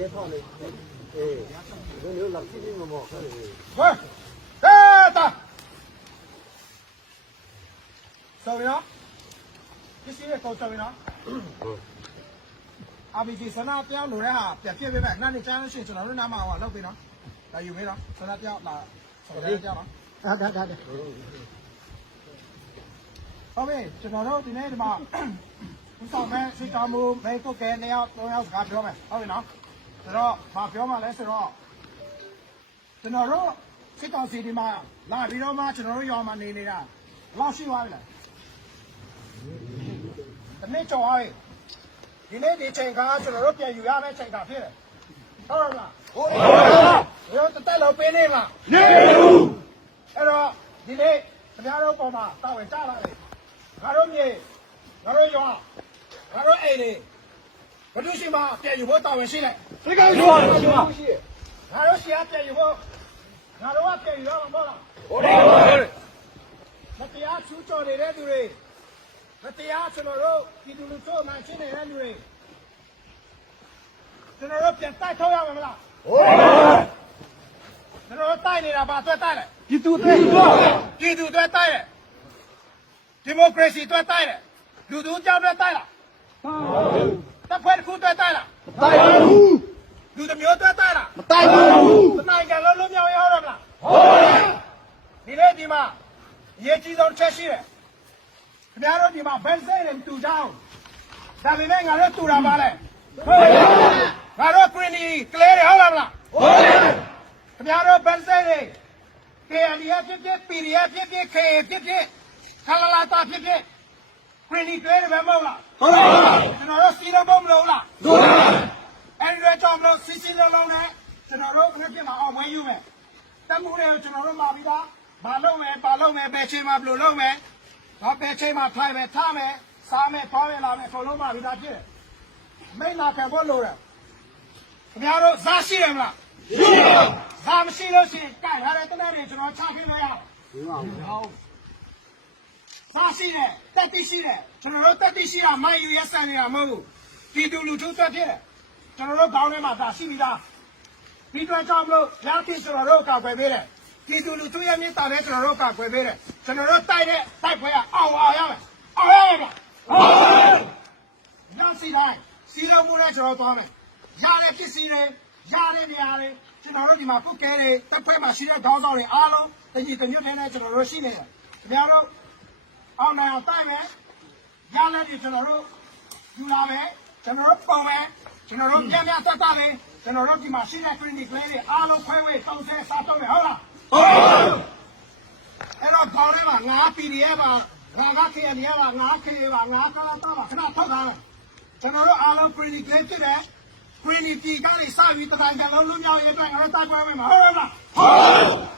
ရဲဖောက်နေအေးဒီလိုလောက်စီးမမောခဲ့တယ်ဟဲ့ဟဲ့တာဆောင်းရဒီစီရဲ့ကောင်းဆောင်းရအာဘီဂျီဆနာပြောင်းလို့ရဟာပြပြပြပြနားနေချမ်းလို့ရှိရင်ကျွန်တော်တို့နားမှာဟောလောက်ပြီနော်ဒါယူမေးနော်ဆနာပြောင်းလာဆနာပြောင်းနော်ဟာဒါဒါဒါဟုတ် ပြီကျွန်တော်တို့ဒီနေ့ဒီမှာဦးဆောင်မဲ့စီကာမူမဲကုတ်ကဲနှစ်ယောက်သုံးယောက်စကားပြောမယ်ဟုတ်ပြီနော်ဆိုတော့ဘာပြောမှလဲဆိုတော့ကျွန်တော်တို့စစ်ကောင်စီဒီမှာလာပြီးတော့မှကျွန်တော်တို့ရောမှာနေနေတာလောက်ရှိသွားပြီလားတနေ့ကြော်သွားပြီဒီနေ့ဒီချိန်ကကျွန်တော်တို့ပြန်ယူရမယ့်ချိန်ကဖြစ်တယ်ဟုတ်လားမလားဟုတ်ပါဘူးရောတက်တက်လောက်ပေးနေမှာနေဘူးအဲ့တော့ဒီနေ့ခင်ဗျားတို့ပေါ်မှာတာဝန်ကြလာတယ်ငါတို့မြေငါတို့ရွာငါတို့အိမ်တွေ ဘုသူရှိမှပြန်ယူဖို့တာဝန်ရှိတယ်ဒီကောင်ရှိပါရှိပါရှိငါတို့ရှိရပြန်ယူဖို့ငါတို့ကပြန်ယူရမှာမဟုတ်လားဟုတ်တယ်ဟုတ်တယ်မတရားချူးကျော်နေတဲ့သူတွေမတရားကျွန်တော်တို့ပြည်သူလူထုမှချင်းနေတဲ့လူတွေကျွန်တော်တို့ပြန်တိုက်ထုတ်ရမှာမလားဟုတ်တယ်ကျွန်တော်တို့ တိုက်နေတာဘာအတွက်တိုက်လဲဒီတူတဲ့ပြည်သူအတွက်တိုက်တယ်ဒီမိုကရေစီအတွက်တိုက်တယ်လူသူကြောင့်အတွက်တိုက်လားတပ်ဖွဲ့တစ်ခုအတွက်တိုက်လားတိုင်ဘူးလူတစ်မျိုးအတွက်တိုက်လားမတိုင်ဘူးတနိုင်ငံလုံးလုံးမြောက်ရဟုတ်တယ်မလားဟုတ်တယ်ဒီနေ့ဒီမှာအရေးကြီးဆုံးချက်ရှိတယ်ခင်ဗျားတို့ဒီမှာဘယ်စိတ်နဲ့တူကြအောင်ဒါပေမဲ့ငါတို့တူတာပါလေဟုတ်တယ်ငါတို့ green ကလေးတွေဟုတ်လားမလားဟုတ်တယ်ခင်ဗျားတို့ဘယ်စိတ်တွေ KNDF ဖြစ်ဖြစ် PDF ဖြစ်ဖြစ် KA ဖြစ်ဖြစ်ခလာလာတာဖြစ်ဖြစ် green တွေတွေပဲမဟုတ်လားဟုတ်တယ်ကျွန်တော်တို့စီးတော့မမလို့လားဟုတ်တယ်အဲ့ဒီတော့ကြောင့်မလို့စီစီလုံးလုံးနဲ့ကျွန်တော်တို့ခက်ပြမှာအောင်ဝဲယူမယ်တမှုတွေကိုကျွန်တော်တို့မှာပြီးသားမလုပ်မယ်ပါလုပ်မယ်ဘယ်ချိန်မှာဘယ်လိုလုပ်မယ်တော့ဘယ်ချိန်မှာထိုင်မယ်ထားမယ်စားမယ်သွားမယ်လာမယ်အကုန်လုံးမှာပြီးသားဖြစ်တယ်မိတ်နာခံဖို့လိုတယ်ခင်ဗျားတို့ဇာရှိတယ်မလားရှိပါဇာမရှိလို့ရှိရင်ကြိုက်ရတဲ့တနက်တွေကျွန်တော်ချပြလို့ရအောင်ဒီမှာဟုတ် စားရှိတယ်တက်တိရှိတယ်ကျွန်တော်တို့တက်တိရှိတာမိုက်ယူရက်ဆန်နေတာမဟုတ်ဘူးပြည်သူလူထုတက်ဖြစ်တယ်ကျွန်တော်တို့ကောင်းထဲမှာဒါရှိပြီးသားဒီတော့ကြောင့်မလို့ရတဲ့ကျွန်တော်တို့ကကွယ်ပေးတယ်ပြည်သူလူထုရဲ့မြေတာနဲ့ကျွန်တော်တို့ကကွယ်ပေးတယ်ကျွန်တော်တို့တိုက်တဲ့တိုက်ပွဲကအောင်အောင်ရမယ်အောင်ရမယ်ဟုတ်ရစီတိုင်းစီလုံးမိုးနဲ့ကျွန်တော်သွားမယ်ရတဲ့ပစ္စည်းတွေရတဲ့နေရာတွေကျွန်တော်တို့ဒီမှာကုတ်ကဲတွေတက်ပွဲမှာရှိတဲ့ခေါင်းဆောင်တွေအားလုံးတညီတညွတ်နေတဲ့ကျွန်တော်တို့ရှိနေတယ်ခင်ဗျားတို့ အောင်နိုင်အောင်တိုက်မယ်ရလက်တွေကျွန်တော်တို့ယူလာမယ်ကျွန်တော်တို့ပုံမယ်ကျွန်တော်တို့ညံ့ညံ့တက်တက်လေးကျွန်တော်တို့ဒီမှာရှိတဲ့ clinic လေးတွေအားလုံးခွဲဝေတောင်းဆဲစားတော့မယ်ဟုတ်လားဟုတ်အဲ့တော့ခေါင်းထဲမှာငါ PDF ပါငါက KNL ပါငါ KA ပါငါကလာတော့ပါခဏထုတ်တာကျွန်တော်တို့အားလုံး clinic လေးဖြစ်တယ် clinic ဒီကနေစပြီးတတိုင်းကလုံးလုံးမြောက်ရေးအတွက်ငါတို့တိုက်ပွဲမယ်မဟုတ်လားဟုတ်